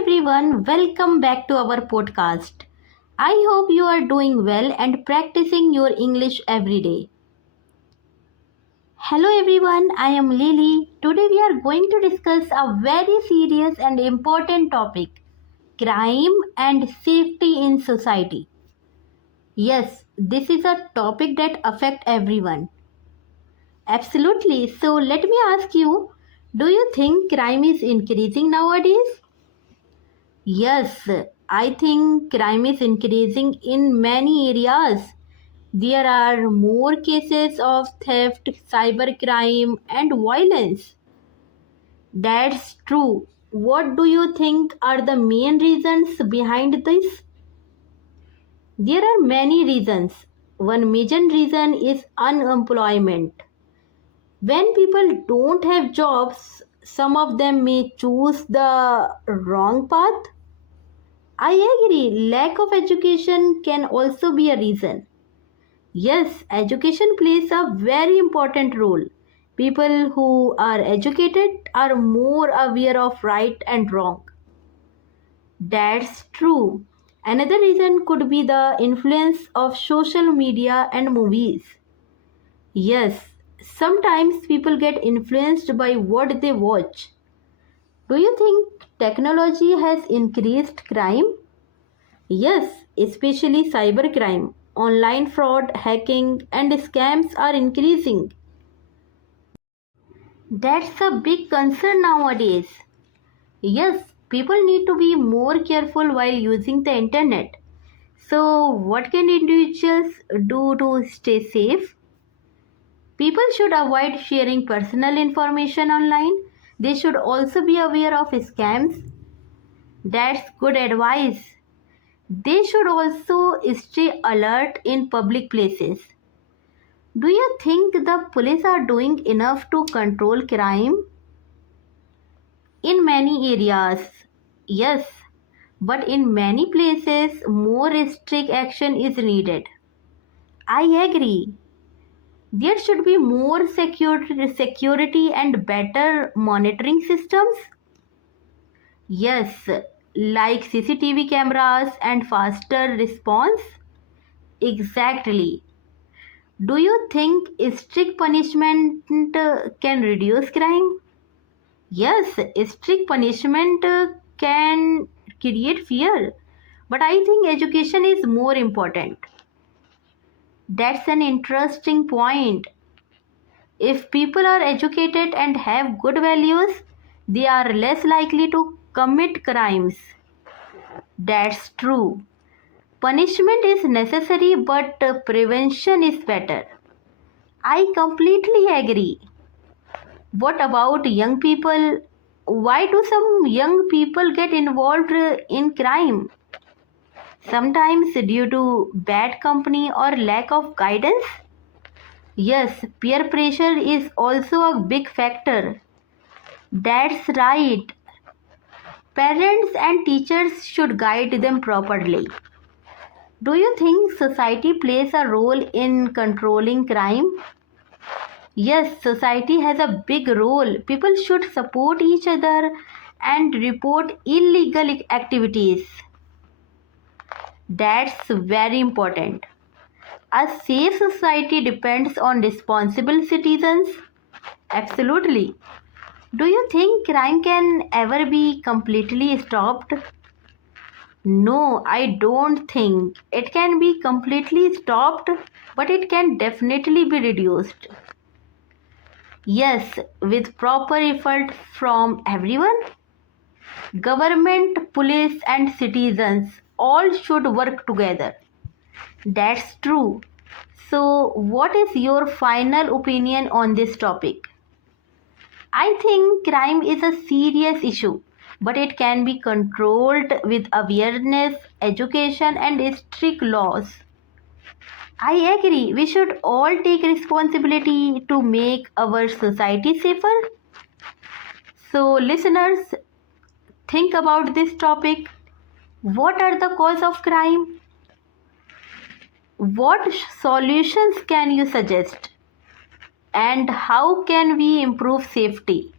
everyone, welcome back to our podcast. I hope you are doing well and practicing your English every day. Hello everyone, I am Lily. Today we are going to discuss a very serious and important topic, crime and safety in society. Yes, this is a topic that affects everyone. Absolutely. So let me ask you, do you think crime is increasing nowadays? Yes, I think crime is increasing in many areas. There are more cases of theft, cybercrime, and violence. That's true. What do you think are the main reasons behind this? There are many reasons. One major reason is unemployment. When people don't have jobs, some of them may choose the wrong path. I agree, lack of education can also be a reason. Yes, education plays a very important role. People who are educated are more aware of right and wrong. That's true. Another reason could be the influence of social media and movies. Yes, sometimes people get influenced by what they watch. Do you think technology has increased crime? Yes, especially cybercrime, online fraud, hacking, and scams are increasing. That's a big concern nowadays. Yes, people need to be more careful while using the internet. So, what can individuals do to stay safe? People should avoid sharing personal information online. They should also be aware of scams. That's good advice. They should also stay alert in public places. Do you think the police are doing enough to control crime? In many areas, yes, but in many places, more strict action is needed. I agree. There should be more security and better monitoring systems. Yes, like CCTV cameras and faster response. Exactly. Do you think strict punishment can reduce crime? Yes, strict punishment can create fear, but I think education is more important. That's an interesting point. If people are educated and have good values, they are less likely to commit crimes. That's true. Punishment is necessary, but prevention is better. I completely agree. What about young people? Why do some young people get involved in crime? Sometimes due to bad company or lack of guidance? Yes, peer pressure is also a big factor. That's right. Parents and teachers should guide them properly. Do you think society plays a role in controlling crime? Yes, society has a big role. People should support each other and report illegal activities. That's very important. A safe society depends on responsible citizens. Absolutely. Do you think crime can ever be completely stopped? No, I don't think it can be completely stopped, but it can definitely be reduced. Yes, with proper effort from everyone. Government, police, and citizens all should work together. That's true. So, what is your final opinion on this topic? I think crime is a serious issue, but it can be controlled with awareness, education, and strict laws. I agree. We should all take responsibility to make our society safer. So, listeners, think about this topic. What are the cause of crime? What solutions can you suggest? And how can we improve safety?